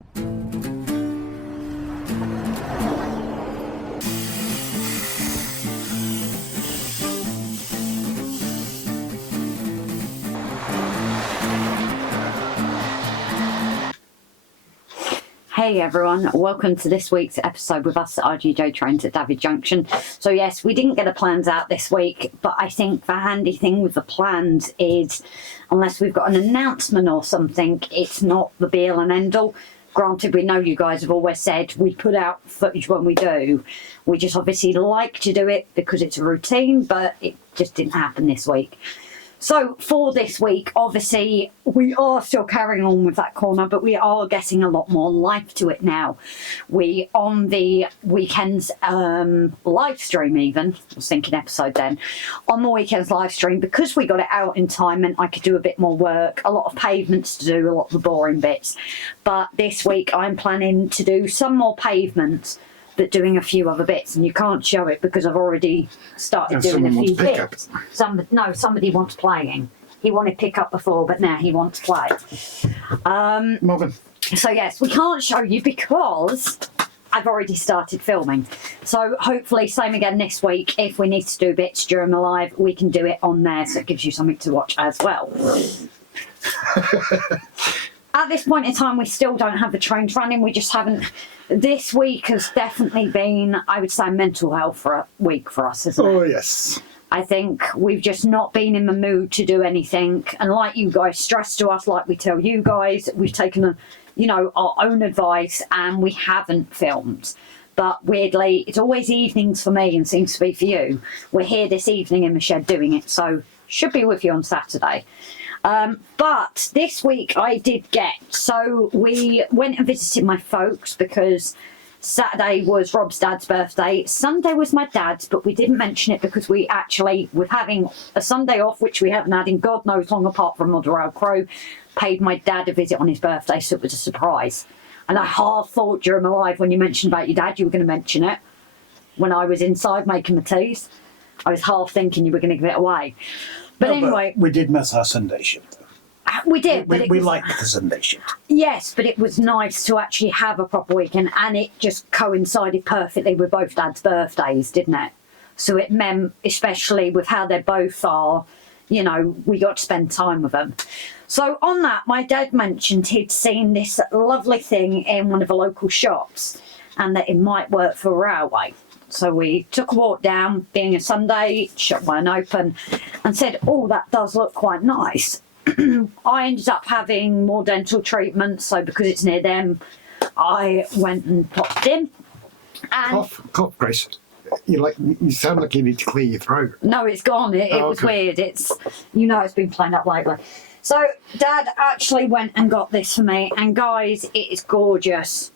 Hey everyone, welcome to this week's episode with us at RGJ Trains at David Junction. So yes, we didn't get the plans out this week, but I think the handy thing with the plans is, unless we've got an announcement or something, it's not the be all and end all. Granted, we know you guys have always said we put out footage when we do. We just obviously like to do it because it's a routine, but it just didn't happen this week. So for this week, obviously, we are still carrying on with that corner, but we are getting a lot more life to it now. We, on the weekends live stream even, I was thinking episode then, on the weekends live stream, because we got it out in time and I could do a bit more work, a lot of pavements to do, a lot of the boring bits. But this week I'm planning to do some more pavements, but doing a few other bits, and you can't show it because I've already started doing a few bits. Somebody wants playing. He wanted pick up before, but now he wants play. Morgan. So yes, we can't show you because I've already started filming. So hopefully, same again this week. If we need to do bits during the live, we can do it on there, so it gives you something to watch as well. At this point in time, we still don't have the trains running. We just haven't. This week has definitely been, I would say, mental health for a week for us, isn't it? Oh, yes. I think we've just not been in the mood to do anything. And like you guys stress to us, like we tell you guys, we've taken, our own advice and we haven't filmed. But weirdly, it's always evenings for me and seems to be for you. We're here this evening in the shed doing it, so should be with you on Saturday. But this week I did so we went and visited my folks because Saturday was Rob's dad's birthday. Sunday was my dad's, but we didn't mention it because we actually, with having a Sunday off, which we haven't had in God knows long apart from Motherwell Crow, paid my dad a visit on his birthday, so it was a surprise. And I half thought during my live when you mentioned about your dad, you were going to mention it. When I was inside making the teas, I was half thinking you were going to give it away. But anyway, we did miss our Sunday shift. We did, but we liked the Sunday shift. Yes, but it was nice to actually have a proper weekend, and it just coincided perfectly with both Dad's birthdays, didn't it? So it meant, especially with how they both are, we got to spend time with them. So on that, my dad mentioned he'd seen this lovely thing in one of the local shops, and that it might work for railway. So we took a walk down, being a Sunday, shop weren't open, and said, oh, that does look quite nice. I ended up having more dental treatment, so because it's near them, I went and popped in. And cough, Grace. You sound like you need to clear your throat. No, it's gone. It was weird. It's been playing up lately. So Dad actually went and got this for me, and guys, it is gorgeous.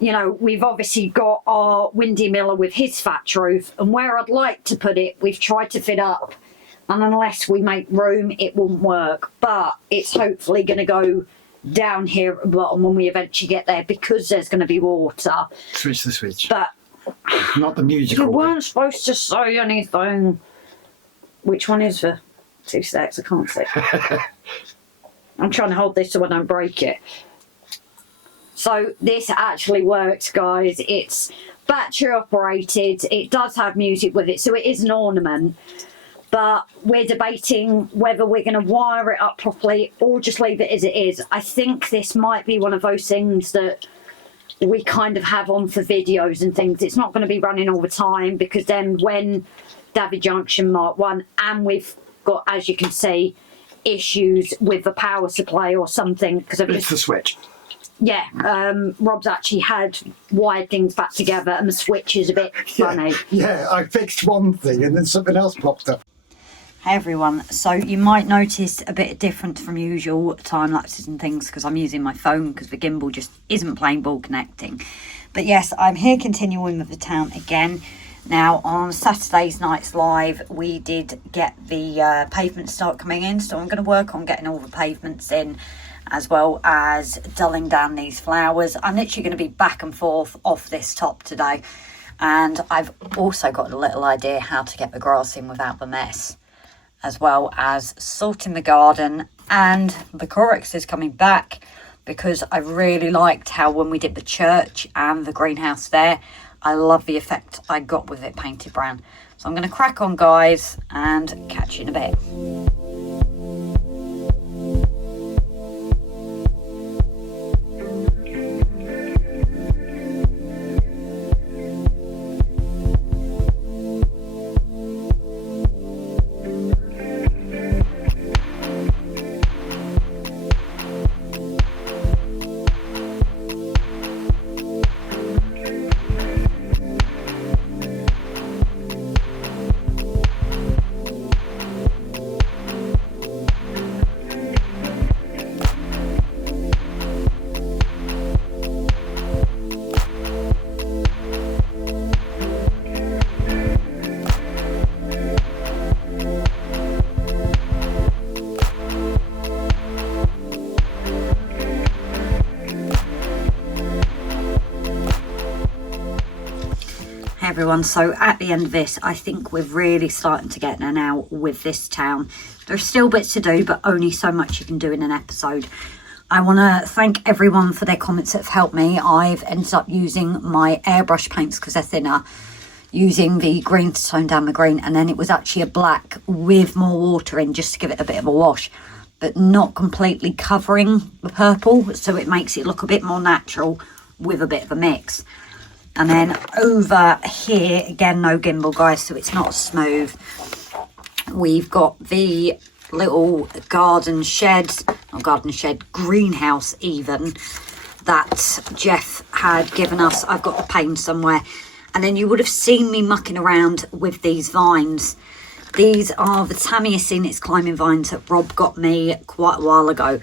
We've obviously got our Windy Miller with his thatch roof, and where I'd like to put it, we've tried to fit up, and unless we make room, it won't work. But it's hopefully going to go down here at the bottom when we eventually get there, because there's going to be water. Switch the switch. But not the musical you way. weren't supposed to say anything. Which one is the 2 secs? I can't see. I'm trying to hold this so I don't break it. So this actually works, guys. It's battery operated. It does have music with it, so it is an ornament. But we're debating whether we're going to wire it up properly or just leave it as it is. I think this might be one of those things that we kind of have on for videos and things. It's not going to be running all the time, because then when David Junction Mark 1, and we've got, as you can see, issues with the power supply or something. Because it's the switch. Yeah, Rob's actually had wired things back together and the switch is a bit funny. Yeah, I fixed one thing and then something else popped up. Hey everyone, so you might notice a bit different from usual time lapses and things because I'm using my phone because the gimbal just isn't playing ball connecting. But yes, I'm here continuing with the town again. Now on Saturday's night's live we did get the pavements start coming in, so I'm going to work on getting all the pavements in, as well as dulling down these flowers. I'm literally going to be back and forth off this top today, and I've also got a little idea how to get the grass in without the mess, as well as sorting the garden. And the Corex is coming back. because I really liked how when we did the church and the greenhouse there, I love the effect I got with it painted brown. So I'm going to crack on, guys, and catch you in a bit. Everyone, so at the end of this, I think we're really starting to get there now with this town. There's still bits to do, but only so much you can do in an episode. I want to thank everyone for their comments that have helped me. I've ended up using my airbrush paints because they're thinner, using the green to tone down the green, and then it was actually a black with more water in just to give it a bit of a wash, but not completely covering the purple, so it makes it look a bit more natural with a bit of a mix. And then over here, again, no gimbal, guys, so it's not smooth. We've got the little garden shed, not garden shed, greenhouse even, that Jeff had given us. I've got the paint somewhere. And then you would have seen me mucking around with these vines. These are the Tamiacinus climbing vines that Rob got me quite a while ago.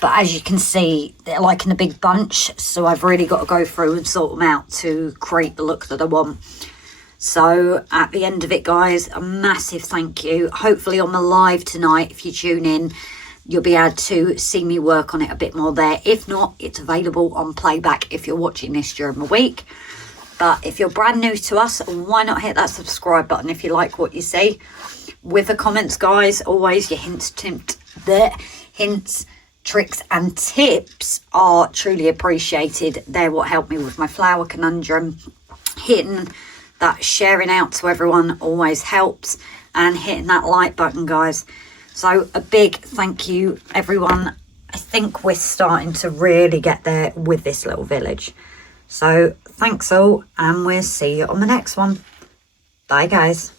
But as you can see, they're like in a big bunch, so I've really got to go through and sort them out to create the look that I want. So at the end of it, guys, a massive thank you. Hopefully on the live tonight, if you tune in, you'll be able to see me work on it a bit more there. If not, it's available on playback if you're watching this during the week. But if you're brand new to us, why not hit that subscribe button if you like what you see. With the comments, guys, always your hints, tricks and tips are truly appreciated. They're what helped me with my flower conundrum. Hitting that sharing out to everyone always helps, and hitting that like button, guys. So a big thank you, everyone. I think we're starting to really get there with this little village. So thanks all, and we'll see you on the next one. Bye, guys.